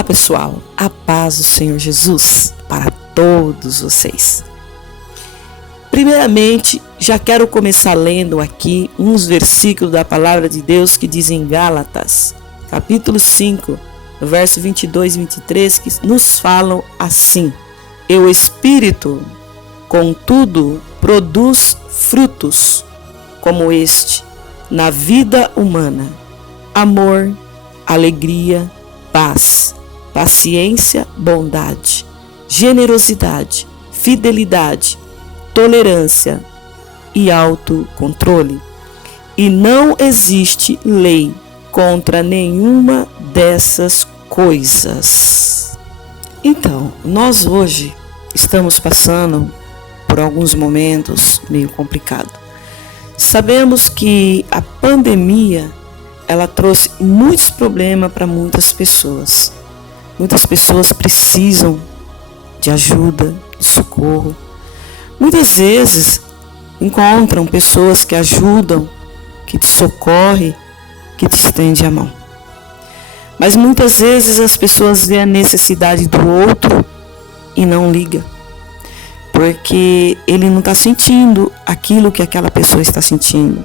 Olá pessoal, a paz do Senhor Jesus para todos vocês. Primeiramente, já quero começar lendo aqui uns versículos da palavra de Deus que dizem em Gálatas, capítulo 5, verso 22 e 23, que nos falam assim: E o Espírito, contudo, produz frutos como este na vida humana: amor, alegria, paz, paciência, bondade, generosidade, fidelidade, tolerância e autocontrole. E não existe lei contra nenhuma dessas coisas. Então, nós hoje estamos passando por alguns momentos meio complicados. Sabemos que a pandemia ela trouxe muitos problemas para muitas pessoas. Muitas pessoas precisam de ajuda, de socorro. Muitas vezes encontram pessoas que ajudam, que te socorrem, que te estendem a mão. Mas muitas vezes as pessoas veem a necessidade do outro e não ligam, porque ele não está sentindo aquilo que aquela pessoa está sentindo.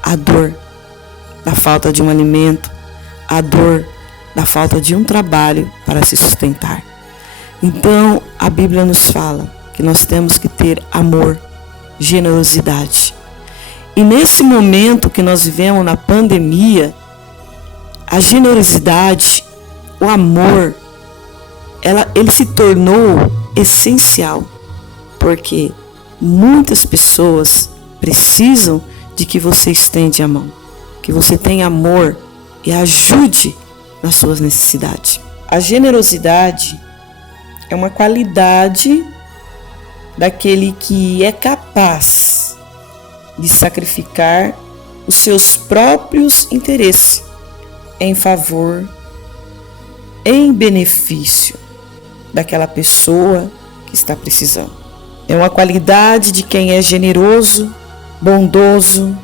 A dor da falta de um alimento, a dor da falta de um trabalho para se sustentar. Então, a Bíblia nos fala que nós temos que ter amor, generosidade. E nesse momento que nós vivemos na pandemia, a generosidade, o amor, ele se tornou essencial, porque muitas pessoas precisam de que você estende a mão, que você tenha amor e ajude nas suas necessidades. A generosidade é uma qualidade daquele que é capaz de sacrificar os seus próprios interesses em favor, em benefício daquela pessoa que está precisando. É uma qualidade de quem é generoso, bondoso,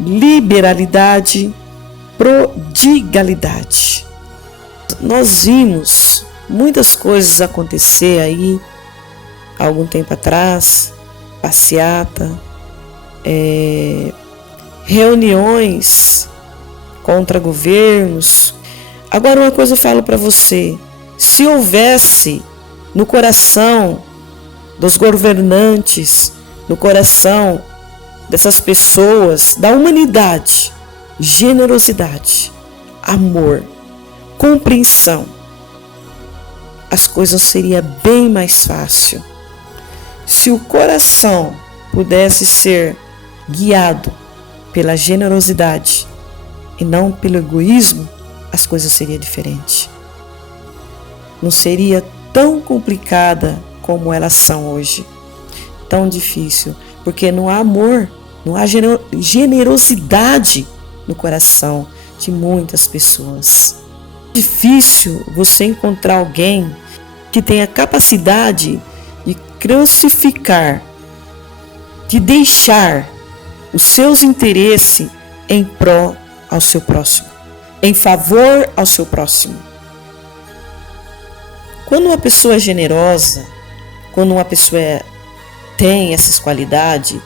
liberalidade, prodigalidade. Nós vimos muitas coisas acontecer aí há algum tempo atrás, passeata, reuniões contra governos. Agora uma coisa eu falo para você: se houvesse no coração dos governantes, no coração dessas pessoas, da humanidade, generosidade, amor, compreensão, as coisas seriam bem mais fácil. Se o coração pudesse ser guiado pela generosidade e não pelo egoísmo, as coisas seriam diferentes. Não seria tão complicada como elas são hoje, tão difícil, porque não há amor, não há generosidade no coração de muitas pessoas. É difícil você encontrar alguém que tenha capacidade de crucificar, de deixar os seus interesses em pró ao seu próximo, em favor ao seu próximo. Quando uma pessoa é generosa, quando uma pessoa tem essas qualidades,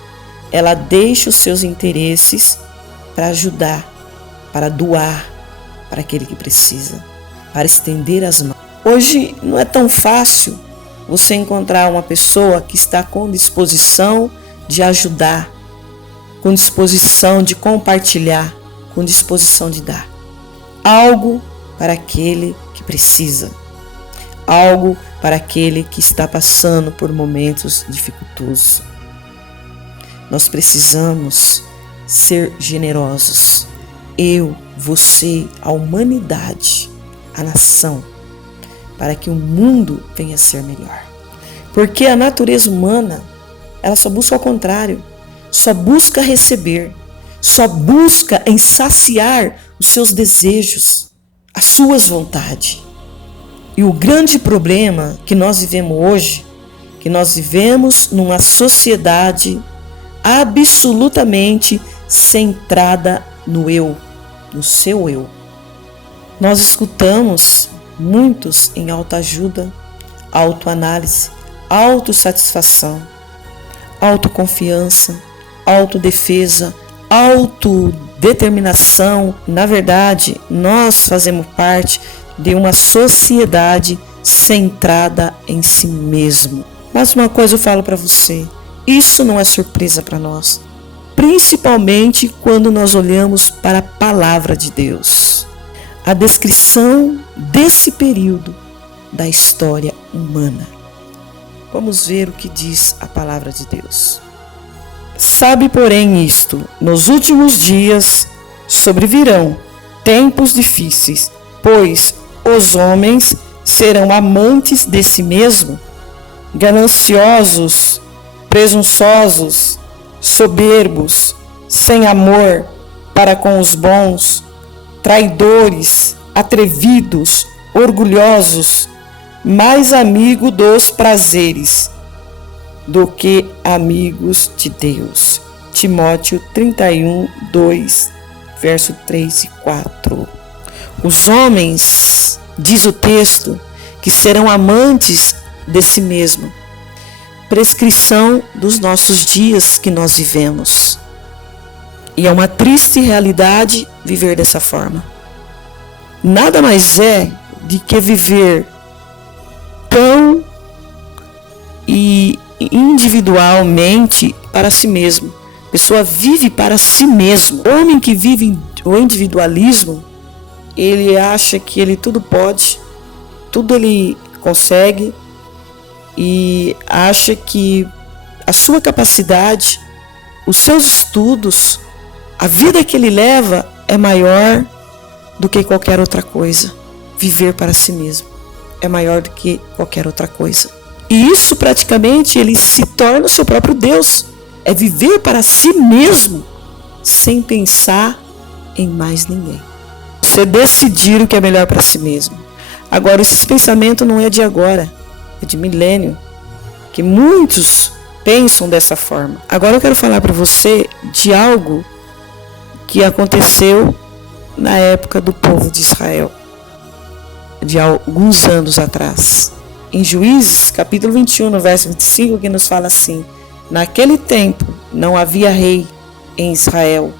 ela deixa os seus interesses para ajudar, para doar para aquele que precisa, para estender as mãos. Hoje não é tão fácil você encontrar uma pessoa que está com disposição de ajudar, com disposição de compartilhar, com disposição de dar algo para aquele que precisa, algo para aquele que está passando por momentos dificultosos. Nós precisamos ser generosos. Eu, você, a humanidade, a nação, para que o mundo venha a ser melhor. Porque a natureza humana, ela só busca ao contrário, só busca receber, só busca em saciar os seus desejos, as suas vontades. E o grande problema que nós vivemos hoje, que nós vivemos numa sociedade absolutamente centrada no eu, no seu eu. Nós escutamos muitos em autoajuda, autoanálise, autossatisfação, autoconfiança, autodefesa, autodeterminação. Na verdade, nós fazemos parte de uma sociedade centrada em si mesmo. Mas uma coisa eu falo para você, isso não é surpresa para nós, principalmente quando nós olhamos para a palavra de Deus. A descrição desse período da história humana. Vamos ver o que diz a palavra de Deus. Sabe, porém, isto: nos últimos dias sobrevirão tempos difíceis, pois os homens serão amantes de si mesmo, gananciosos, presunçosos, soberbos, sem amor para com os bons, traidores, atrevidos, orgulhosos, mais amigo dos prazeres do que amigos de Deus. Timóteo 31, 2, verso 3 e 4. Os homens, diz o texto, que serão amantes de si mesmo. Prescrição dos nossos dias que nós vivemos. E é uma triste realidade viver dessa forma. Nada mais é de que viver tão e individualmente para si mesmo. A pessoa vive para si mesmo. O homem que vive o individualismo, ele acha que ele tudo pode, tudo ele consegue e acha que a sua capacidade, os seus estudos, a vida que ele leva é maior do que qualquer outra coisa. Viver para si mesmo é maior do que qualquer outra coisa. E isso praticamente ele se torna o seu próprio Deus. É viver para si mesmo sem pensar em mais ninguém. Você decidir o que é melhor para si mesmo. Agora, esse pensamento não é de agora, é de milênio, que muitos pensam dessa forma. Agora eu quero falar para você de algo que aconteceu na época do povo de Israel, de alguns anos atrás. Em Juízes, capítulo 21, no verso 25, que nos fala assim: naquele tempo não havia rei em Israel,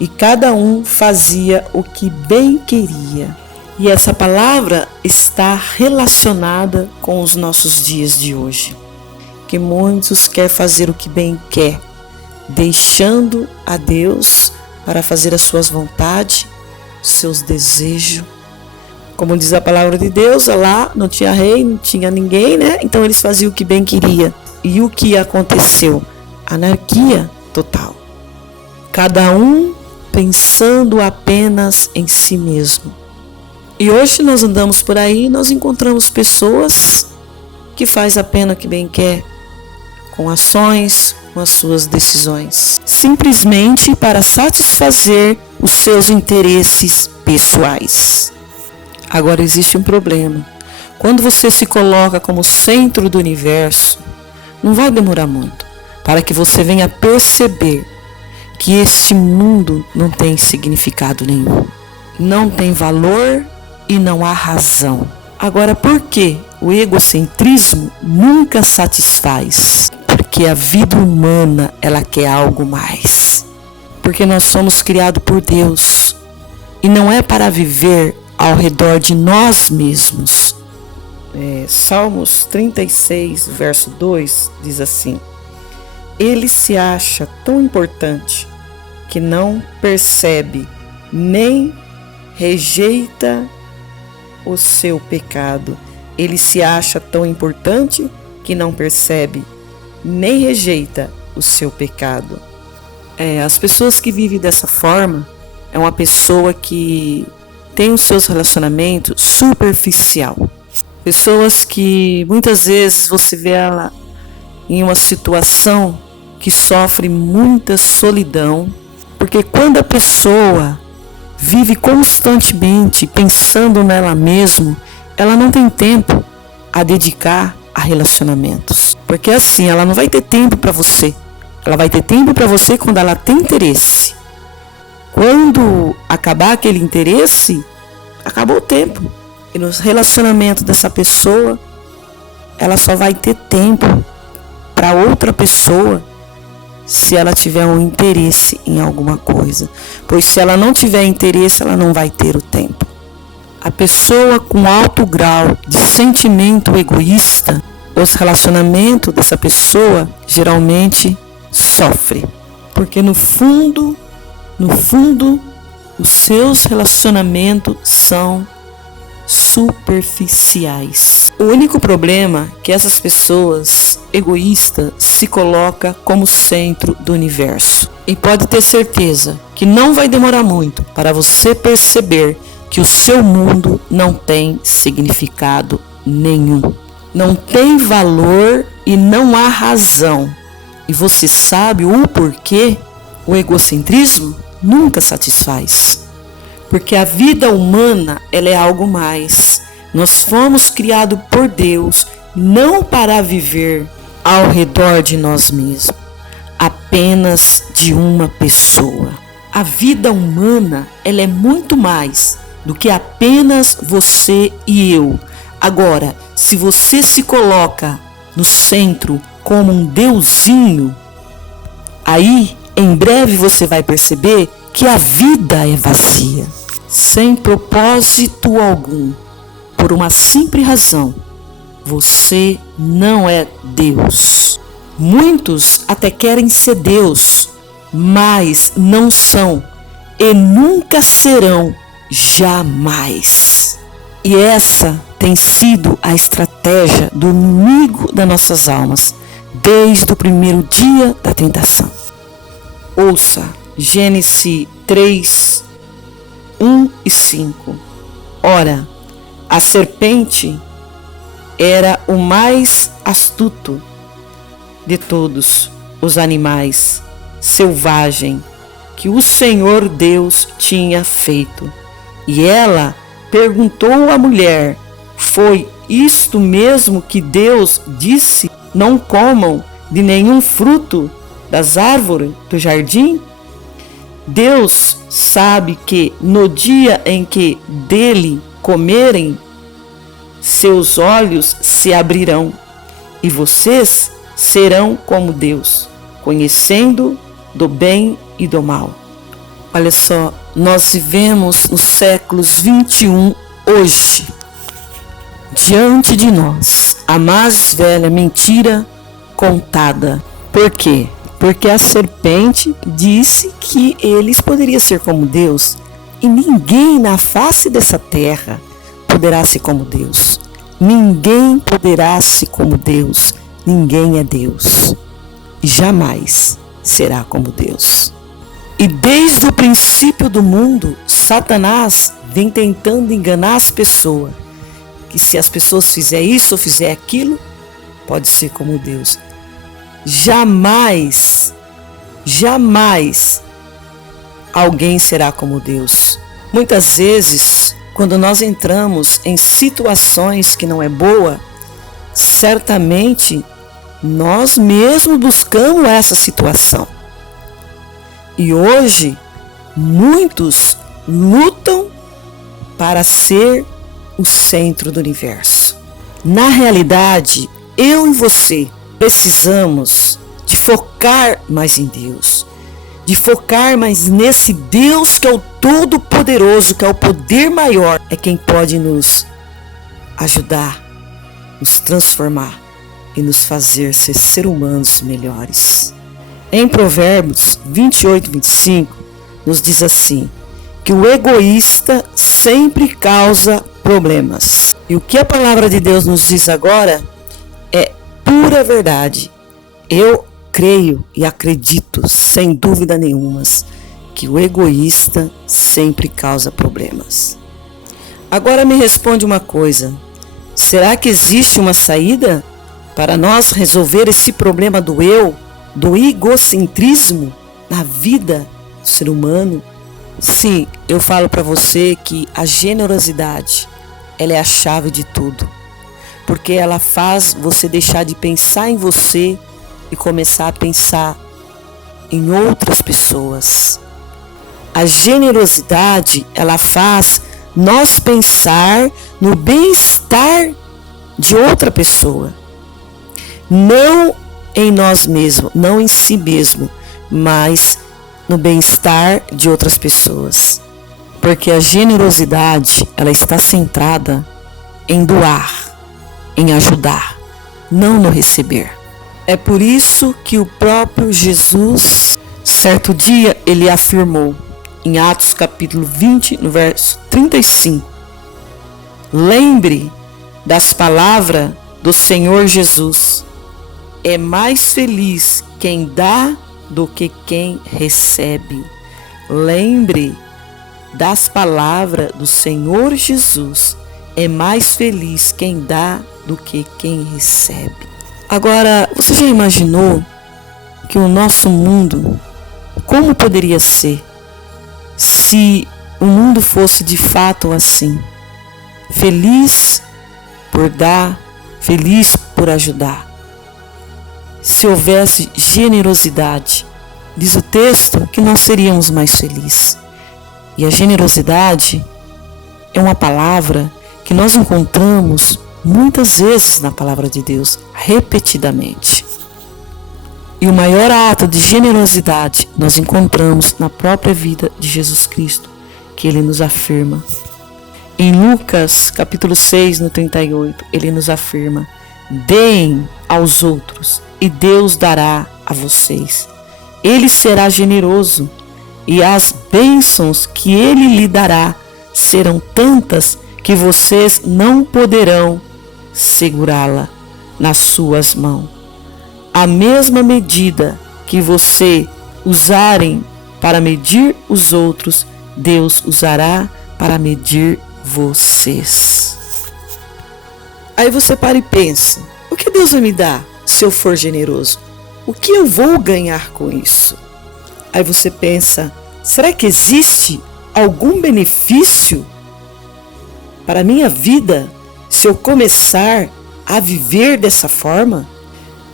e cada um fazia o que bem queria. E essa palavra está relacionada com os nossos dias de hoje, que muitos querem fazer o que bem quer, deixando a Deus para fazer as suas vontades, seus desejos. Como diz a palavra de Deus, lá não tinha rei, não tinha ninguém, né? Então eles faziam o que bem queria. E o que aconteceu? Anarquia total. Cada um pensando apenas em si mesmo. E hoje nós andamos por aí e nós encontramos pessoas que fazem apenas o que bem quer, com ações, com as suas decisões, simplesmente para satisfazer os seus interesses pessoais. Agora existe um problema. Quando você se coloca como centro do universo, não vai demorar muito para que você venha perceber que este mundo não tem significado nenhum, não tem valor e não há razão. Agora, por que o egocentrismo nunca satisfaz? Porque a vida humana, ela quer algo mais. Porque nós somos criados por Deus e não é para viver ao redor de nós mesmos. Salmos 36, verso 2 diz assim: ele se acha tão importante que não percebe nem rejeita o seu pecado. Ele se acha tão importante que não percebe nem rejeita o seu pecado. As pessoas que vivem dessa forma é uma pessoa que tem os seus relacionamentos superficial. Pessoas que muitas vezes você vê ela em uma situação que sofre muita solidão, porque quando a pessoa vive constantemente pensando nela mesma, ela não tem tempo a dedicar a relacionamentos. Porque assim, ela não vai ter tempo para você. Ela vai ter tempo para você quando ela tem interesse. Quando acabar aquele interesse, acabou o tempo. E no relacionamento dessa pessoa, ela só vai ter tempo para outra pessoa se ela tiver um interesse em alguma coisa. Pois se ela não tiver interesse, ela não vai ter o tempo. A pessoa com alto grau de sentimento egoísta, os relacionamentos dessa pessoa geralmente sofre. Porque no fundo, os seus relacionamentos são superficiais. O único problema é que essas pessoas egoístas se colocam como centro do universo. E pode ter certeza que não vai demorar muito para você perceber que o seu mundo não tem significado nenhum. Não tem valor e não há razão. E você sabe o porquê? O egocentrismo nunca satisfaz. Porque a vida humana, ela é algo mais. Nós fomos criados por Deus não para viver ao redor de nós mesmos, apenas de uma pessoa. A vida humana, ela é muito mais do que apenas você e eu. Agora, se você se coloca no centro como um deusinho, aí em breve você vai perceber que a vida é vazia, sem propósito algum, por uma simples razão: você não é Deus. Muitos até querem ser Deus, mas não são e nunca serão, jamais. E essa tem sido a estratégia do inimigo das nossas almas, desde o primeiro dia da tentação. Ouça Gênesis 3, 1 e 5. Ora, a serpente era o mais astuto de todos os animais selvagens que o Senhor Deus tinha feito. E ela perguntou à mulher: foi isto mesmo que Deus disse? Não comam de nenhum fruto das árvores do jardim? Deus sabe que no dia em que dele comerem, seus olhos se abrirão e vocês serão como Deus, conhecendo do bem e do mal. Olha só, nós vivemos nos séculos 21 hoje. Diante de nós, a mais velha mentira contada. Por quê? Porque a serpente disse que eles poderiam ser como Deus, e ninguém na face dessa terra poderá ser como Deus. Ninguém poderá ser como Deus. Ninguém é Deus. E jamais será como Deus. E desde o princípio do mundo, Satanás vem tentando enganar as pessoas. Que se as pessoas fizerem isso ou fizerem aquilo, pode ser como Deus. Jamais alguém será como Deus. Muitas vezes, quando nós entramos em situações que não é boa, certamente nós mesmos buscamos essa situação. E hoje, muitos lutam para ser o centro do universo. Na realidade, eu e você precisamos de focar mais em Deus, de focar mais nesse Deus que é o Todo-Poderoso, que é o poder maior, é quem pode nos ajudar, nos transformar e nos fazer ser seres humanos melhores. Em Provérbios 28, 25, nos diz assim, que o egoísta sempre causa problemas. E o que a palavra de Deus nos diz agora é pura verdade. Eu creio e acredito, sem dúvida nenhuma, que o egoísta sempre causa problemas. Agora me responde uma coisa: será que existe uma saída para nós resolver esse problema do eu, do egocentrismo na vida do ser humano? Sim, eu falo para você que a generosidade, ela é a chave de tudo. Porque ela faz você deixar de pensar em você e começar a pensar em outras pessoas. A generosidade, ela faz nós pensar no bem-estar de outra pessoa. Não em nós mesmos, não em si mesmo, mas no bem-estar de outras pessoas. Porque a generosidade, ela está centrada em doar, em ajudar, não no receber. É por isso que o próprio Jesus, certo dia, ele afirmou, em Atos capítulo 20, no verso 35, lembre das palavras do Senhor Jesus, é mais feliz quem dá do que quem recebe. Lembre das palavras do Senhor Jesus, é mais feliz quem dá do que quem recebe. Agora, você já imaginou que o nosso mundo, como poderia ser se o mundo fosse de fato assim? Feliz por dar, feliz por ajudar. Se houvesse generosidade, diz o texto que nós seríamos mais felizes. E a generosidade é uma palavra que nós encontramos muitas vezes na palavra de Deus, repetidamente. E o maior ato de generosidade nós encontramos na própria vida de Jesus Cristo, que ele nos afirma. Em Lucas, capítulo 6, no 38, ele nos afirma: deem aos outros e Deus dará a vocês. Ele será generoso e as bênçãos que ele lhe dará serão tantas que vocês não poderão segurá-la nas suas mãos. A mesma medida que você usarem para medir os outros, Deus usará para medir vocês. Aí você para e pensa: o que Deus vai me dar se eu for generoso? O que eu vou ganhar com isso? Aí você pensa: será que existe algum benefício para a minha vida se eu começar a viver dessa forma?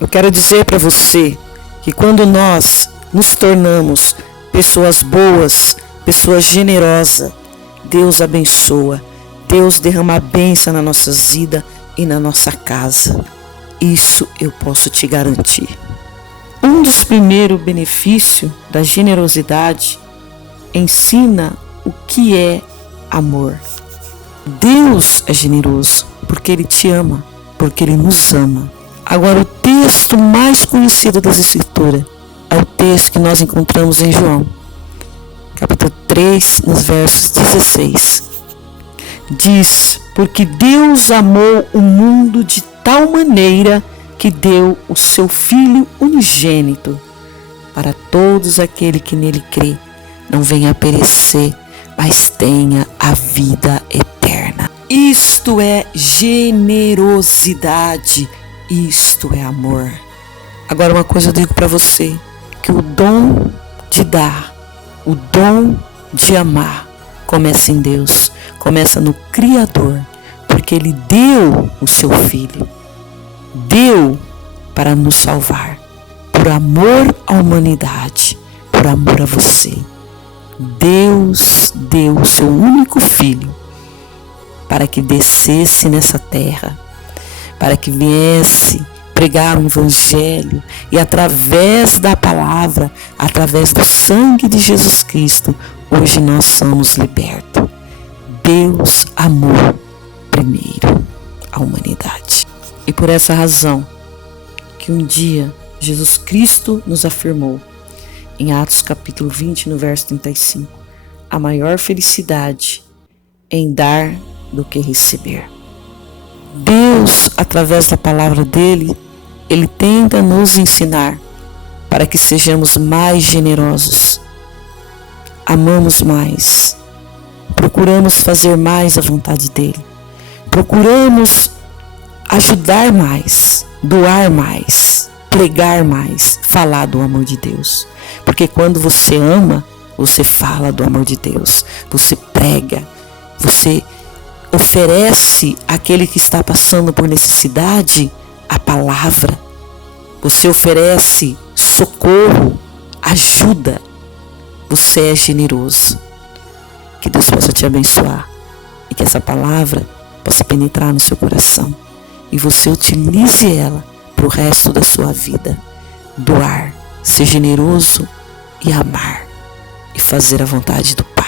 Eu quero dizer para você que quando nós nos tornamos pessoas boas, pessoas generosas, Deus abençoa, Deus derrama a bênção na nossa vida e na nossa casa. Isso eu posso te garantir. Um dos primeiros benefícios da generosidade ensina o que é amor. Deus é generoso porque Ele te ama, porque Ele nos ama. Agora, o texto mais conhecido das Escrituras é o texto que nós encontramos em João, capítulo 3, nos versos 16. Diz: porque Deus amou o mundo de tal maneira que deu o seu Filho unigênito, para todos aqueles que nele crê, não venha a perecer, mas tenha a vida eterna. Isto é generosidade, isto é amor. Agora, uma coisa eu digo para você, que o dom de dar, o dom de amar, começa em Deus, começa no Criador, porque Ele deu o seu Filho, deu para nos salvar, por amor à humanidade, por amor a você. Deus deu o seu único Filho para que descesse nessa terra, para que viesse pregar o Evangelho e através da palavra, através do sangue de Jesus Cristo, hoje nós somos libertos. Deus amou primeiro a humanidade. E por essa razão que um dia Jesus Cristo nos afirmou em Atos capítulo 20, no verso 35, a maior felicidade em dar do que receber. Deus, através da palavra dele, Ele tenta nos ensinar para que sejamos mais generosos, amamos mais, procuramos fazer mais a vontade dele, procuramos ajudar mais, doar mais, pregar mais, falar do amor de Deus. Porque quando você ama, você fala do amor de Deus, você prega, você oferece àquele que está passando por necessidade a palavra, você oferece socorro, ajuda, você é generoso. Que Deus possa te abençoar e que essa palavra possa penetrar no seu coração e você utilize ela para o resto da sua vida. Doar, ser generoso e amar e fazer a vontade do Pai.